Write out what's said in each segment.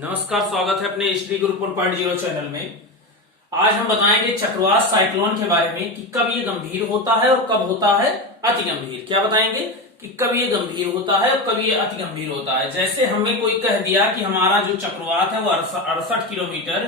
नमस्कार, स्वागत है अपने एचडी ग्रुप 1.0 चैनल में। आज हम बताएंगे चक्रवात साइक्लोन के बारे में कि कब ये गंभीर होता है और कब होता है अति गंभीर। क्या बताएंगे कि कब ये गंभीर होता है और कब ये अति गंभीर होता है। जैसे हमें कोई कह दिया कि हमारा जो चक्रवात है वो 68 किलोमीटर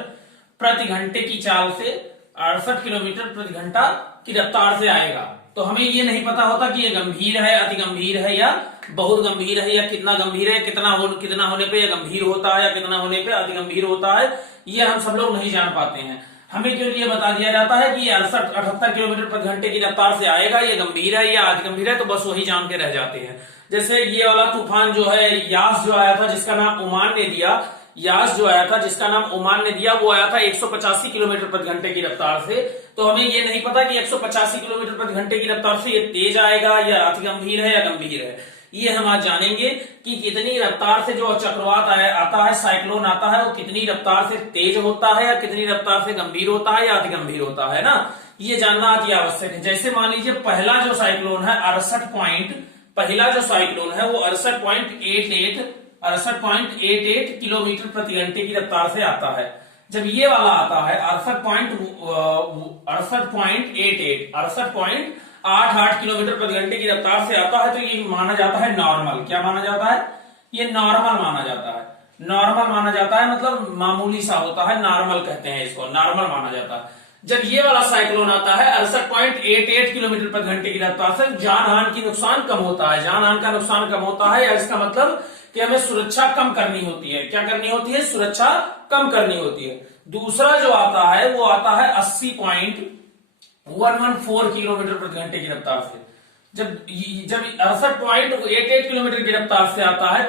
प्रति घंटे की चाल से 68 किलोमीटर प्रति घंटा की रफ्तार से आएगा, तो हमें ये नहीं पता होता कि ये गंभीर है, अति गंभीर है या बहुत गंभीर है, या कितना गंभीर है, कितना होने पे ये गंभीर होता है या कितना होने पे अति गंभीर होता है, ये हम सब लोग नहीं जान पाते हैं। हमें क्यों ये बता दिया जाता है कि ये 68 किलोमीटर प्रति घंटे की रफ्तार से आएगा, ये गंभीर है या अति गंभीर है, तो बस वही जान के रह जाते हैं। जैसे ये वाला तूफान जो है यास जो आया था, जिसका नाम ओमान ने दिया, यास जो आया था जिसका नाम ओमान ने दिया, वो आया था 185 किलोमीटर प्रति घंटे की रफ्तार से। तो हमें ये नहीं पता कि 185 किलोमीटर प्रति घंटे की रफ्तार से ये तेज आएगा या अति गंभीर है या गंभीर है। ये हम आज जानेंगे कि कितनी रफ्तार से जो चक्रवात आता है, साइक्लोन आता है, वो कितनी रफ्तार से तेज होता है या कितनी रफ्तार से गंभीर होता है या अति गंभीर होता है ना। ये जानना अति आवश्यक है। जैसे मान लीजिए पहला जो साइक्लोन है 68.88 किलोमीटर प्रति घंटे की रफ्तार से आता है। जब ये वाला आता है 68.88 किलोमीटर प्रति घंटे की रफ्तार से आता है, तो ये माना जाता है नॉर्मल। क्या माना जाता है? ये नॉर्मल माना जाता है। नॉर्मल माना जाता है मतलब मामूली सा होता है, नॉर्मल कहते हैं इसको, नॉर्मल माना जाता है। जब ये वाला साइक्लोन आता है 68.88 किलोमीटर प्रति घंटे की रफ्तार से, जानहानि की नुकसान कम होता है, जानहानि का नुकसान कम होता है, या इसका मतलब कि हमें सुरक्षा कम करनी होती है। क्या करनी होती है? सुरक्षा कम करनी होती है। दूसरा जो आता है वो आता है 80.114 किलोमीटर प्रति घंटे की रफ्तार से। जब 68.88 किलोमीटर की रफ्तार से आता है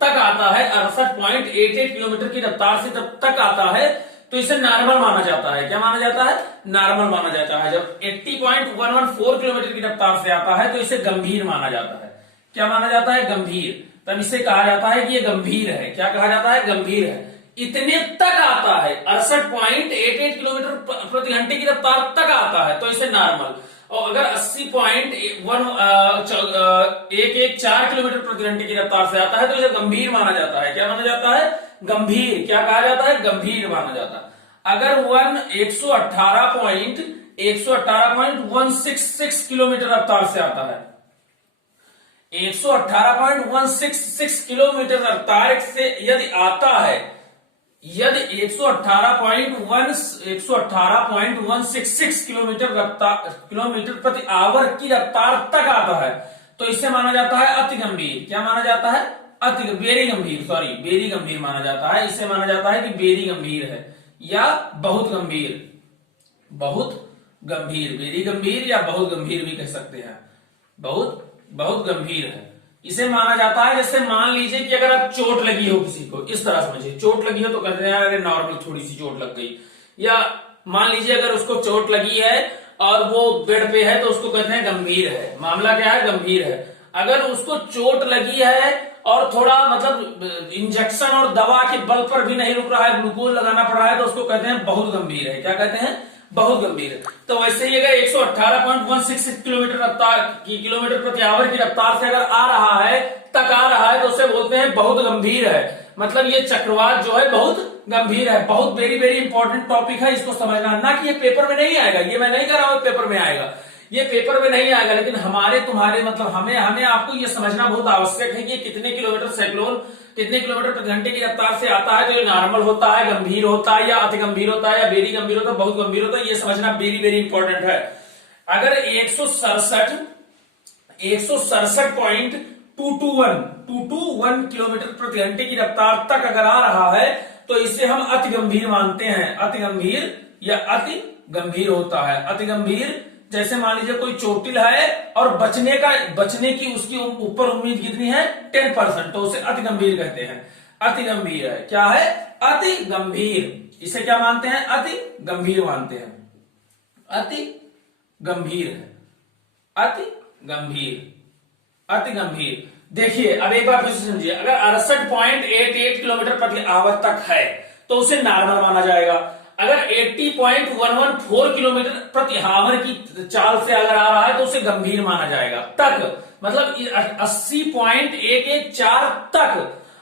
तक आता है 68.88 किलोमीटर की रफ्तार से जब तक आता है, तो इसे नॉर्मल माना जाता है। क्या माना जाता है? नॉर्मल माना जाता है। जब 80.114 किलोमीटर की रफ्तार से आता है, तो इसे गंभीर माना जाता है। क्या माना जाता है? गंभीर। तब इसे कहा जाता है कि ये गंभीर है। क्या कहा जाता है? गंभीर है। इतने तक आता है 68.88 किलोमीटर प्रति घंटे की रफ्तार तक आता है, तो इसे नॉर्मल। और अगर 80.114 किलोमीटर प्रति घंटे की रफ्तार से आता है, तो इसे गंभीर माना जाता है। क्या माना जाता है? गंभीर। क्या कहा जाता है? गंभीर माना जाता है। अगर 118.166 किलोमीटर रफ्तार से आता है, 118.166 किलोमीटर रफ्तार से यदि आता है, यदि 118.166 किलोमीटर प्रति आवर की रफ्तार तक आता है, तो इसे माना जाता है अति गंभीर। क्या माना जाता है? वेरी गंभीर माना जाता है। इसे माना जाता है कि वेरी गंभीर है या बहुत गंभीर। वेरी गंभीर या बहुत गंभीर भी कह सकते हैं। बहुत गंभीर है इसे माना जाता है। जैसे मान लीजिए कि अगर आप चोट लगी हो किसी को, इस तरह समझिए, चोट लगी हो तो कहते हैं अरे नॉर्मल थोड़ी सी चोट लग गई। या मान लीजिए अगर उसको चोट लगी है और वो बेड पे है, तो उसको कहते हैं गंभीर है। मामला क्या है? गंभीर है। अगर उसको चोट लगी है और थोड़ा मतलब इंजेक्शन और दवा के बल पर भी नहीं रुक रहा है, ग्लूकोज लगाना पड़ रहा है, तो उसको कहते हैं बहुत गंभीर है। क्या कहते हैं? बहुत गंभीर है। तो वैसे ही अगर 118.166 किलोमीटर प्रति आवर की रफ्तार से अगर आ रहा है, तो उसे बोलते हैं बहुत गंभीर है। मतलब ये चक्रवात जो है बहुत गंभीर है। बहुत वेरी इंपॉर्टेंट टॉपिक है, इसको समझना। ना कि ये पेपर में नहीं आएगा, ये मैं नहीं कह रहा हूं पेपर में आएगा, ये पेपर में नहीं आएगा, लेकिन हमारे तुम्हारे मतलब हमें आपको ये समझना बहुत आवश्यक है कि कितने किलोमीटर साइक्लोन कितने किलोमीटर प्रति घंटे की रफ्तार से आता है, तो ये नॉर्मल होता है, गंभीर होता है या अति गंभीर होता है, या वेरी गंभीर होता है, बहुत गंभीर होता है। ये समझना वेरी इंपॉर्टेंट है। अगर 167.221 किलोमीटर प्रति घंटे की रफ्तार तक अगर आ रहा है, तो इसे हम अति गंभीर मानते हैं। अति गंभीर या अति गंभीर होता है। अति गंभीर जैसे मान लीजिए कोई चोटिल है और बचने की उसकी ऊपर उम्मीद कितनी है? 10%, तो उसे अति गंभीर कहते हैं। अति गंभीर है। क्या है? अति गंभीर। इसे क्या मानते हैं? अति गंभीर मानते हैं। अति गंभीर है। अति गंभीर। देखिए अब एक बार फिर से समझिए, अगर 68.88 किलोमीटर प्रति आवर तक है, तो उसे नॉर्मल माना जाएगा। अगर 80.114 किलोमीटर प्रति आवर की चाल से अगर आ रहा है, तो उसे गंभीर माना जाएगा। तक मतलब 80.114 तक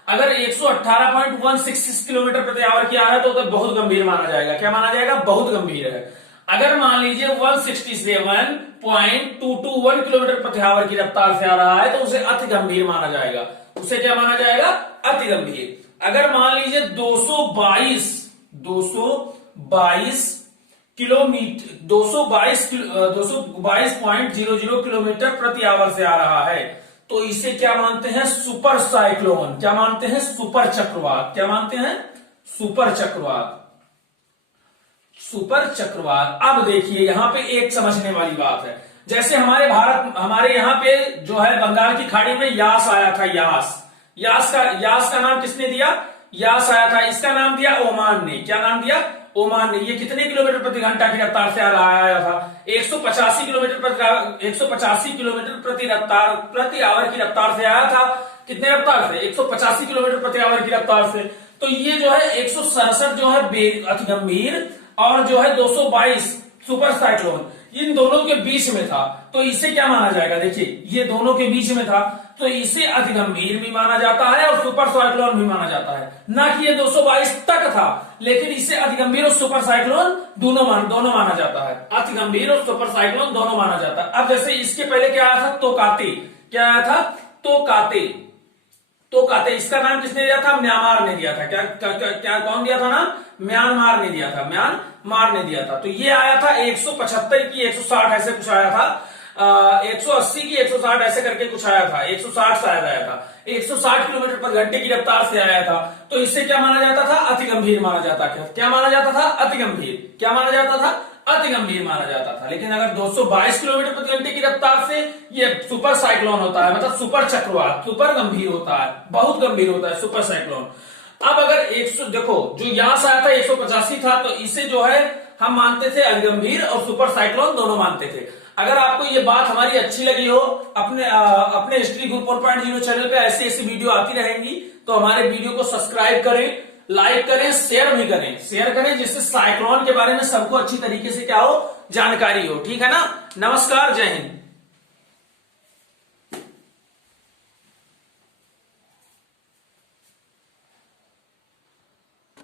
अगर 118.166 किलोमीटर प्रति आवर की आ रहा है तो बहुत गंभीर माना जाएगा। क्या माना जाएगा? बहुत गंभीर है। अगर मान लीजिए 167.221 किलोमीटर प्रति आवर की रफ्तार से आ रहा है तो उसे अति गंभीर माना जाएगा। उसे क्या माना जाएगा? अति गंभीर। अगर मान लीजिए 222.00 किलोमीटर प्रति आवर से आ रहा है तो इसे क्या मानते हैं? Super cyclone. क्या मानते हैं? सुपर चक्रवात। क्या मानते हैं? सुपर चक्रवात। सुपर चक्रवात। अब देखिए यहां पे एक समझने वाली बात है, जैसे हमारे यहां पे जो है बंगाल की खाड़ी में यास आया था। यास का नाम किसने दिया? यास आया था। इसका नाम दिया ओमान ने। क्या नाम दिया? ओमान ने। ये कितने किलोमीटर प्रति घंटा की रफ्तार से आया था? 185 किलोमीटर प्रति आवर की रफ्तार से आया था। कितने रफ्तार से? 185 किलोमीटर प्रति आवर की रफ्तार से। तो ये जो है 167 जो है अति गंभीर और जो है 222 सुपर साइक्लोन, इन दोनों के बीच में था। तो इसे क्या माना जाएगा? देखिए ये दोनों के बीच में था तो इसे अति गंभीर भी माना जाता है और सुपर साइक्लोन भी माना जाता है। ना कि ये 222 तक था, लेकिन इसे अति गंभीर और सुपर साइक्लोन दोनों माना जाता है। अति गंभीर और सुपर साइक्लोन दोनों माना जाता है। अब जैसे इसके पहले क्या आया था? तोकाते। क्या आया था? तोकाते। इसका नाम किसने दिया था? म्यांमार ने दिया था। क्या कौन दिया था नाम? म्यांमार ने दिया था। म्यांमार ने दिया था। तो ये आया था 175 की 160 ऐसे कुछ आया था, 180 की 160 ऐसे करके कुछ आया था, 160 शायद आया था। 160 किलोमीटर पर घंटे की रफ्तार से आया था। तो इससे क्या माना जाता था? अति गंभीर माना जाता था। क्या माना जाता था? अति गंभीर। क्या माना जाता था? अति गंभीर माना जाता था। लेकिन अगर 222 किलोमीटर प्रति घंटे की रफ्तार से ये सुपर साइक्लोन होता है, मतलब सुपर चक्रवात, सुपर गंभीर होता है, बहुत गंभीर होता है सुपर साइक्लोन। अब अगर 100 देखो जो यहां से आया था 185 था तो इसे जो है हम मानते थे अति गंभीर और सुपर साइक्लोन दोनों मानते थे। अगर आपको ये बात हमारी अच्छी लगी हो, अपने हिस्ट्री गुरु 4.0 चैनल पे ऐसी वीडियो आती रहेंगी तो हमारे वीडियो को सब्सक्राइब करें, लाइक करें, शेयर भी करें जिससे साइक्लोन के बारे में सबको अच्छी तरीके से क्या हो? जानकारी हो। ठीक है ना? नमस्कार, जय हिंद।